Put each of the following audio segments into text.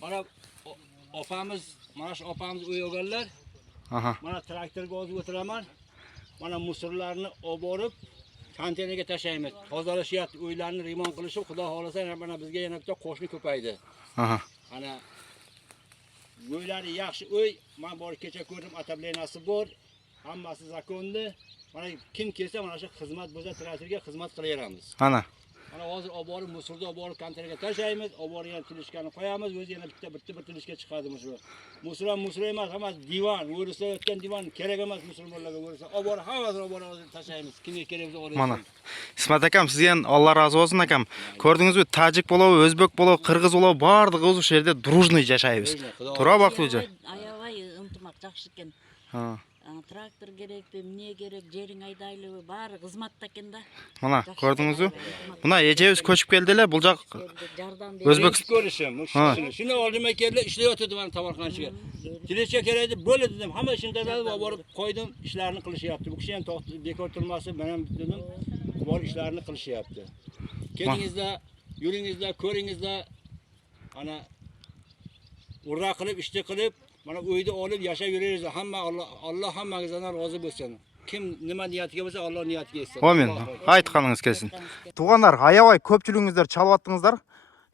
Mana opamiz, mana shu opamiz uy olganlar. Aha. Mana traktorga o'zib o'tiraman. Mana musorlarni olib borib konteynerga tashlaymiz. Tozalashyapti, uylarni remont qilishib, xudo xolasa mana bizga yana bitta qo'shni ko'paydi. Aha. Ana uylari yaxshi uy, men borib kecha ko'rdim, atablenasi bor, hammasi zakonni. Mana kim kelsa mana shu xizmat bo'lsa, traktorga xizmat qilaveramiz. Ana. Mana hozir olib borib musorda olib borib konteynerga tashlaymiz, olib borib yana tilishkani qo'yamiz, o'zi yana bitta tilishga chiqadi musor. Musor emas, hammasi divan, o'risa o'tgan divan kerak emas musorlarga o'risa. Olib borib hammasini olib borib tashlaymiz. Kimga kerak bo'lsa olib. Mana. Ismat akam, sizdan Alloh razı olsun akam. Ko'rdingizmi, tajik bo'lavi, o'zbek bo'lavi, qirg'iz bo'lavi, bardigi o'sha yerda дружный yashaymiz. To'ra Baqtuja. Аябай ынтымак жакшы экен. Ha. Трактор керекпи, эмне керек, жериң айдайлыбы, баары кызматта экен да. Mana, ko'rdingizmi? Buna ejemiz ko'chib keldilar, bu joq o'zbek ko'rishim, shuni oldimga keldi, ishlayotdi mana tovarxonachiga. Tilishga kerak deb bo'ladi dedim. Hamma ishini tadalib olib borib qo'ydim, ishlarni qilishyapti. Bu kishi ham bekor turmasi, men ham dedim, bor ishlarni qilishyapti. Kelingizlar, yuringizlar, ko'ringizlar. Ana urra qilib, ishni qilib, mana uyda olib yashab yuraveringizlar. Hamma Alloh hammangizdan rozi bo'lsin. Kim nima niyatiga bo'lsa, Alloh niyatiga yetsin. Amin. Aytqaningiz kelsin. Туғандар, аябай көпчүлүгүңүздөр чалып аттыңыздар.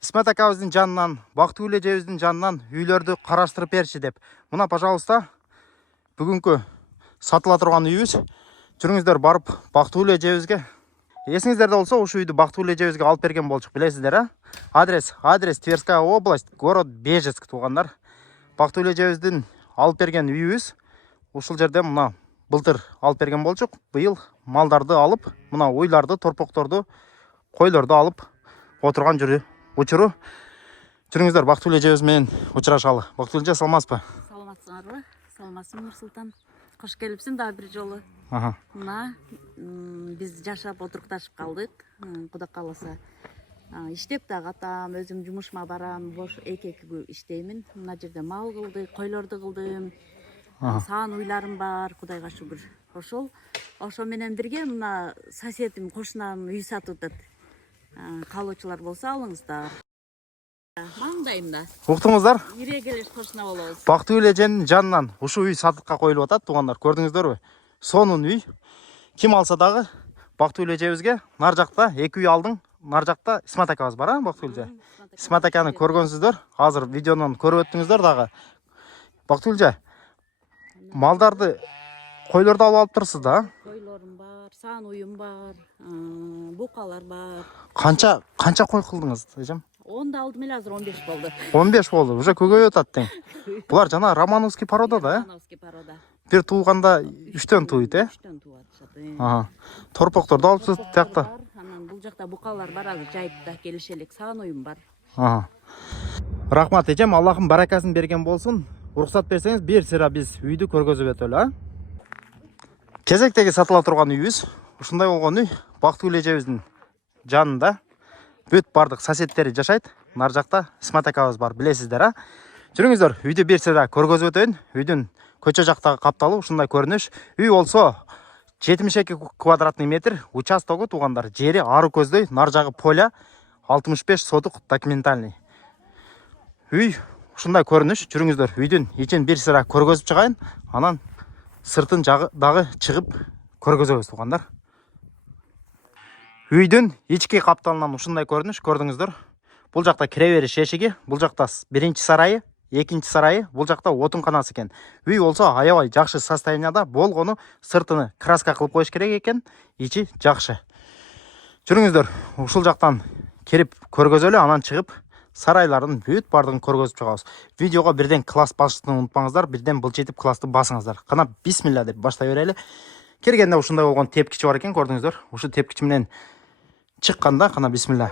Исмат акабыздын жанынан, Бактыгүл эжебиздин жанынан үйлөрдү караштырып берчи деп. Мына, пожалуйста, бүгүнкү сатыла турган үйүбүз. Жүрүңүздөр барып Бактыгүл эжебизге. Эсиңиздерде болсо, ушул үйдү Бактыгүл эжебизге алып берген болчук, билесиздер, а? Адрес Тверская область, город Бежецк, туғандар. Бактыгүл эжебиздин алып берген үйүбүз. Ушул жерде мына былтыр алып берген болчук. Быйыл малдарды алып, мына уйларды, торпокторду, койлорду алып отурган учуру. Жүрүңүздөр Бактыгүл эжебиз менен учурашалы. Бактыгүл эже, саламатсызбы? Саламатсыңарбы? Саламатсың Нурсултан. Кош келипсиң дагы бир жолу. Ага. Мына биз жашап отурукташып калдык. Кудай кааласа. Иштеп дагы атам, өзүм жумушума барам, бош эки иштеймин. Мына жерде мал кылдык, койлорду кылдым. Сан уйларым бар, Кудайга шүгүр. Ошо менен бирге мына соседим, кошунам үй сатып атат. Калуучулар болсо алыңыздар. Маңдайым да. Уктуңуздар? Ире келеш кошуна болобуз. Бактыгүл эженин жанынан ушул үй сатыкка коюлуп атат, тугандар. Көрдүңүздөрбү? Сонун үй. Ким алса дагы Бактыгүл эжебизге нар жакта эки үй алдың. Нар жакта Исмат акабыз бар, Бактыгүл эже. Исмат аканы көргөнсүздөр. Азыр видеонун көрүп өттүңүздөр дагы. Бактыгүл эже, малдарды, койлорду алып турсуз да? Койлорум бар, сан уюм бар, букалар бар. Канча кой кылдыңыз, эжем? 10 алдым эле, азыр 15 болду. 15 болду. Уже көбөйүп атат тең. Булар жана Романовский порода да, Романовский порода. Бир туулганда 3төн тууйт, 3төн туат. Ага. Торпокторду алыпсыз тиякта. Анан бул жакта букалар бар, азыр жайып да келишелик, сан уюм бар. Ага. Рахмат эжем, Аллахым баракасын берген болсун. Уруксат берсеңиз, бир сыра биз үйдү көргөзүп өтөлү, а? Кезектеги сатыла турган үйүбүз. Ушундай болгон үй Бактыгүл эжебиздин жанында. Бүт бардык соседтери жашайт. Нар жакта Исмат акабыз бар, билесиздер, а? Жүрүңүздөр, үйдү бир сыра көргөзүп өтөйүн. Үйдүн көчө жактагы капталуу ушундай көрүнүш. Үй болсо 72 квадратный метр, участогу тугандар, жери ары көздөй, нар жагы поля, 65 сотук документальный. Үй ушундай көрүнүш. Жүрүңүздөр, үйдүн ичин бир сыра көргөзүп чыгайын, анан сыртын жагы дагы чыгып көргөзөбүз тугандар. Үйдүн ички капталынан ушундай көрүнүш, көрдүңүздөр. Бул жакта кире бериш эшиги, бул жакта биринчи сарайы, экинчи сарайы, бул жакта отунканасы экен. Үй болсо аябай жакшы состоянияда, болгону сыртыны краска кылып коюш керек экен, ичи жакшы. Жүрүңүздөр, ушул жактан кирип көргөзөлү, анан чыгып сарайлардын бүт бардыгын көргөзүп чыгабыз. Видеого бирден класс басышты унутпаңыздар, бирден былчытып классты басыңыздар. Кана бисмилла деп баштай берели. Киргенде ушундай болгон тепкичи бар экен, көрдүңүздөр. Ушул тепкич менен чыкканда, кана бисмилла.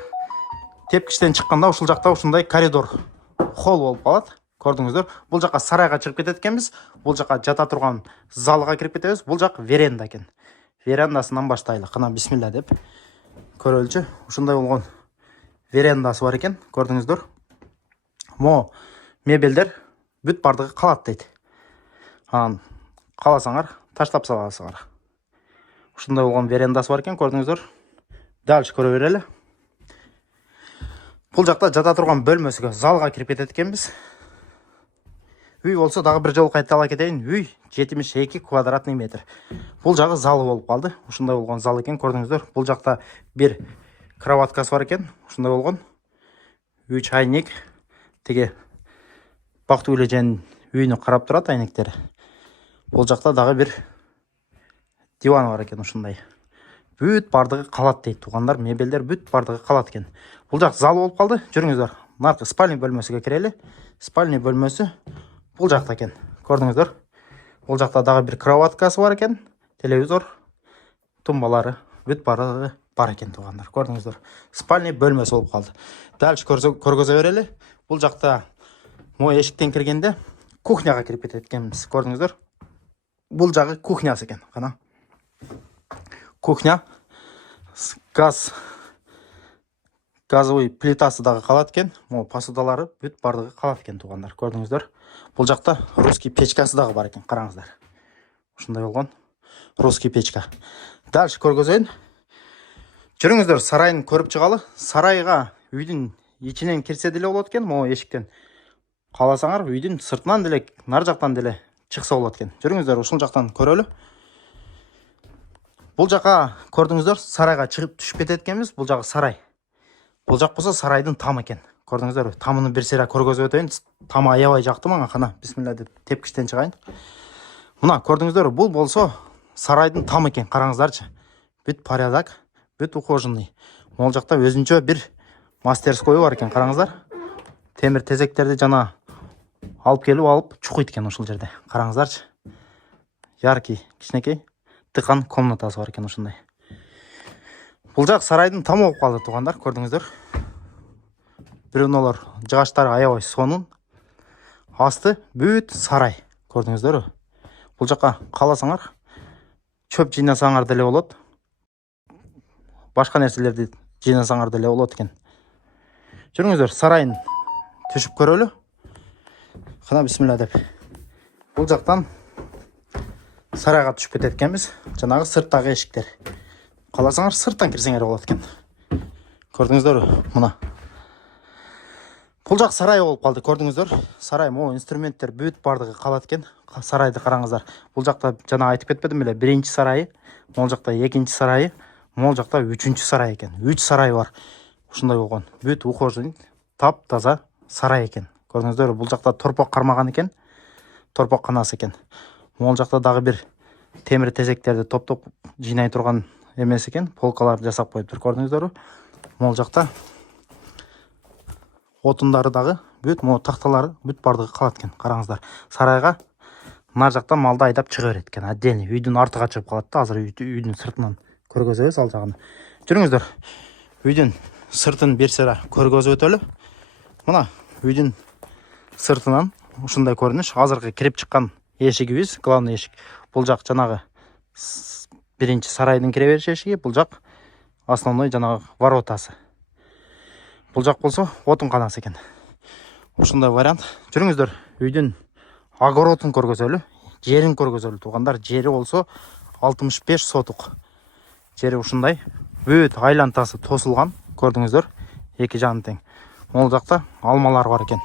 Тепкичтен чыкканда ушул жакта ушундай коридор, холл болуп калат. Көрдүңүздөр. Бул жакка сарайга чыгып кетет экенбиз. Бул жакка жата турган залга кирип кетебиз. Бул жак веранда экен. Верандасынан баштайлы. Кана бисмилла деп көрөлчү. Ушундай болгон верандасы бар экен, көрдүңүздөр. Мо мебелдер бүт бардыгы калат дейт. Анан кааласаңар таштап саласыңар. Ушундай болгон верандасы бар экен, көрдүңүздөр. Дальше көрө берели. Бұл жақта жата тұрған бөлмесіге залға кіріп кетеді екенбіз. Үй болса дағы бір жол қайтала кетейін. Үй 72 квадратный метр. Бұл жағы залы болып қалды. Ушындай болған зал екен, көрдіңіздер. Бұл жақта бір кроваткасы бар екен. Ушындай болған. Үй чайник. Теге Бақтыгүлежен үйіні қарап тұрады айнектері. Бұл жақта дағы бір диван бар екен ушындай. Бүт бардығы қалат дейді туғандар, мебелдер бүт бардығы қалат екен. Бұл жақ зал болып қалды. Жүріңіздер. Нарқы спальный бөлмесіге кірелі. Спальный бөлмесі бұл жақта екен. Көрдіңіздер. Бұл жақта дағы бір кроваткасы бар екен. Телевизор, тумбалары бүт бардығы бар екен туғандар. Көрдіңіздер. Спальный бөлмесі болып қалды. Дальше көргөзе берелі. Бұл жақта мой ешіктен кіргенде кухняға кіріп кетеді екенбіз. Көрдіңіздер. Бұл жағы кухнясы екен. Қана. Кухня, газовый плитасы дағы қалат екен. Посудалары бүт бардығы қалат екен туғандар. Көрдіңіздер. Бұл жақта русский печкасы дағы бар екен. Қараңыздар. Ушындай болған. Русский печка. Дальше көргөзейін. Жүріңіздер, сарайын көріп шығалы. Сарайға үйдің içінен кірсе деле болады екен. Ешіктен қаласаңар, үйдің сыртынан деле, нар жақтан деле шықса болады екен. Жүріңіздер, ушыл жақтан көрелі. Бұл жаққа көрдіңіздер, сарайға шығып түшіп кетеді екенбіз. Бұл жағы сарай. Бұл жақ болса сарайдың тамы екен. Көрдіңіздер, тамыны бір сера көргөзіп өтейін. Тамы аябай жақты маңа, қана бисмилля деп тепкіштен шығайын. Мына көрдіңіздер, бұл болса сарайдың тамы екен. Қараңыздаршы. Бүт порядок, бүт ухоженный. Ол жақта өзінше бір мастерской бар екен. Қараңыздар. Темір тезектерді жана алып келіп алып чуқиды екен ушул жерде. Қараңыздаршы. Яркий, кичинекей тықан комнатасы бар екен ушундай. Бұл жақ сарайдың тамы болып қалды туғандар, көрдіңіздер. Біреуін жығаштары аябай сонын. Асты бүт сарай, көрдіңіздер. Бұл жаққа қаласаңар, чөп жинасаңар деле болады. Башқа нәрселерді жинасаңар деле болады екен. Жүріңіздер, сарайын түшіп көрелі. Қана бисмилля деп. Бұл жақтан сарайға түшіп кетеді екенбіз. Жаңағы сырттағы ешіктер. Қаласаңар сырттан кірсеңер болады екен. Көрдіңіздер, мына. Бұл жақ сарай болып қалды, көрдіңіздер. Сарай, инструменттер бүт бардығы қалады екен. Сарайды қараңыздар. Бұл жақта жаңа айтып кетпедім беле, бірінші сарайы, ол жақта екінші сарайы, ол жақта үшінші сарай екен. 3 сарай бар. Ушындай болған. Бүт ухоженный, тап таза сарай екен. Көрдіңіздер, бұл жақта торпақ қармаған екен. Торпақ қанасы екен. Ол жақта дағы бір темір тезектерді топ-топ жинай тұрған емес екен. Полкаларды жасап қойып тұр, көрдіңіздер. Ол жақта отындары дағы бүт тақталары бүт бардығы қалат екен. Қараңыздар. Сарайға нар жақтан малды айдап шыға береді екен. Отдельный үйдің артыға шығып қалады. Азыр үйдің сыртынан көргөзебіз ал жағын. Жүріңіздер. Үйдің сыртын берсера көргөзіп өтелі. Мына үйдің сыртынан ушындай көрініш. Азырғы кіріп шыққан ешігіміз, главный ешік. Бұл жақ жаңағы бірінші сарайдың кіреберіш ешігі, бұл жақ основной жаңағы воротасы. Бұл жақ болса отын қанасы екен. Ушындай вариант. Жүріңіздер, үйдің огородын көргөзөлі, жерін көргөзөлі туғандар. Жері болса 65 сотық. Жері ушындай. Бүт айлантасы тосылған, көрдіңіздер. Екі жаны тең. Ол жақта алмалар бар екен.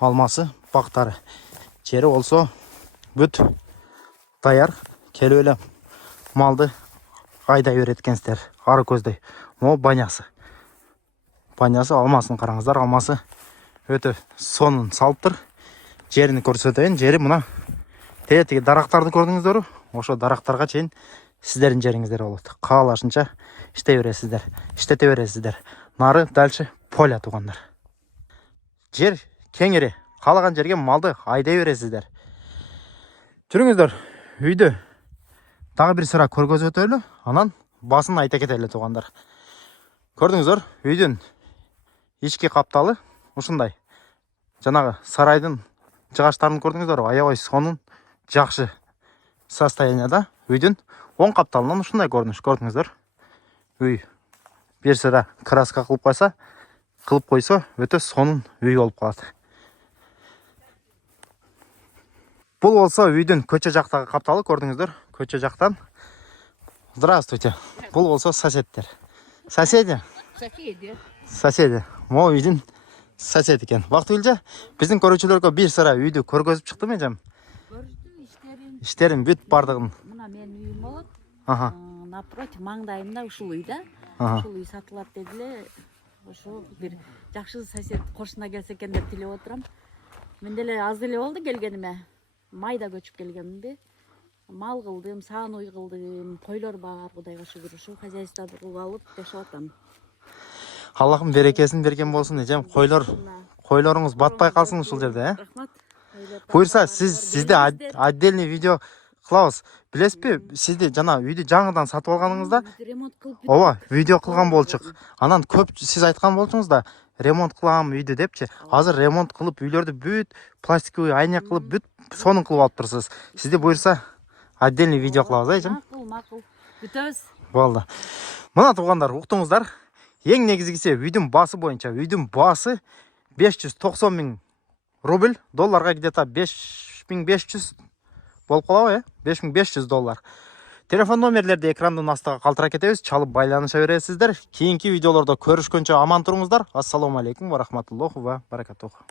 Алмасы, бақтары. Жері болса бүт даяр, келөлі малды айдай өреткенсіздер. Ары көздей. Ол банясы. Банясы алмасын қараңыздар. Алмасы өте сонын салып тұр. Жеріні көрсетейін. Жері мұна теге дарақтарды көрдіңіздер. Ошо дарақтарға чейін сіздердің жеріңіздер болады. Қалашынша іштей бересіздер. Іштете бересіздер. Нары дальше поля туғандар. Жер кеңері. Қалаған жерге малды айдай бересіздер. Жүріңіздер, үйді тағы бір sıra көргөзіп өтелі. Анан басын айта кетелі туғандар. Көрдіңіздер, үйдің ішкі қапталы ушындай. Жаңағы сарайдың жығаштарын көрдіңіздер. Аябай сонын жақсы состоянияда үйдің оң қапталынан ушындай көрініш көрдіңіздер. Үй бір sıra краска қылып қойса, өте сонын үй болып қалады. Бұл болса үйдің көче жақтағы қапталы көрдіңіздер. Көче жақтан. Здравствуйте. Бұл болса соседтер. Соседи? Соседи. соседи. Могу үйдүн соседи экен. Бактыгүл эже, биздин көрүүчүлөргө бир сыра үйдү көргөзүп чыктым эжем. Көрдү Иштерим бүт бардыгын. Мына менин үйүм болот. Аха. Напротив маңдайымда ушул үй да. Ага. Ушул үй сатылат деди эле. Ошо бир жакшы сосед кошуна келсе экен деп тилеп отурам. Мен деле аз эле болду келгениме. Майда көчүп келгенминби. Мал кылдым, саан үй кылдым, койлор бар, Кудайга шүгүр. Ушул хозяйстводу кылып алып жашап атам. Аллахым берекесин берген болсун эжем. Койлоруңуз батпай калсын ушул жерде, Рахмат. Буюрса сизде отдельный видео кылабыз. Билесизби, сизди жана үйдү жаңыдан сатып алганыңызда ремонт кылып ооба, видео кылган болчук. Анан көп сиз айткан болчуңуз да, ремонт кылам үйдү депчи. Азыр ремонт кылып үйлөрдү бүт пластиковый айнек кылып бүт сонун кылып алып турсуз. Сизди буюрса отдельный видео кылабыз, эжем. Макул. Күтөбүз. Болду. Мына туугандар, уктуңуздар. Эң негизгиси үйдүн баасы боюнча. Үйдүн баасы 590 000 рубль, долларга где-то 5500 болуп калабы, 5500 доллар. Телефон номерлерди экрандын астыга калтырып кетебиз, чалып байланыша бересиздер. Кийинки видеолордо көрүшкөнчө аман туруңуздар. Ассаламу алейкум ва рахматуллахи ва баракатуху.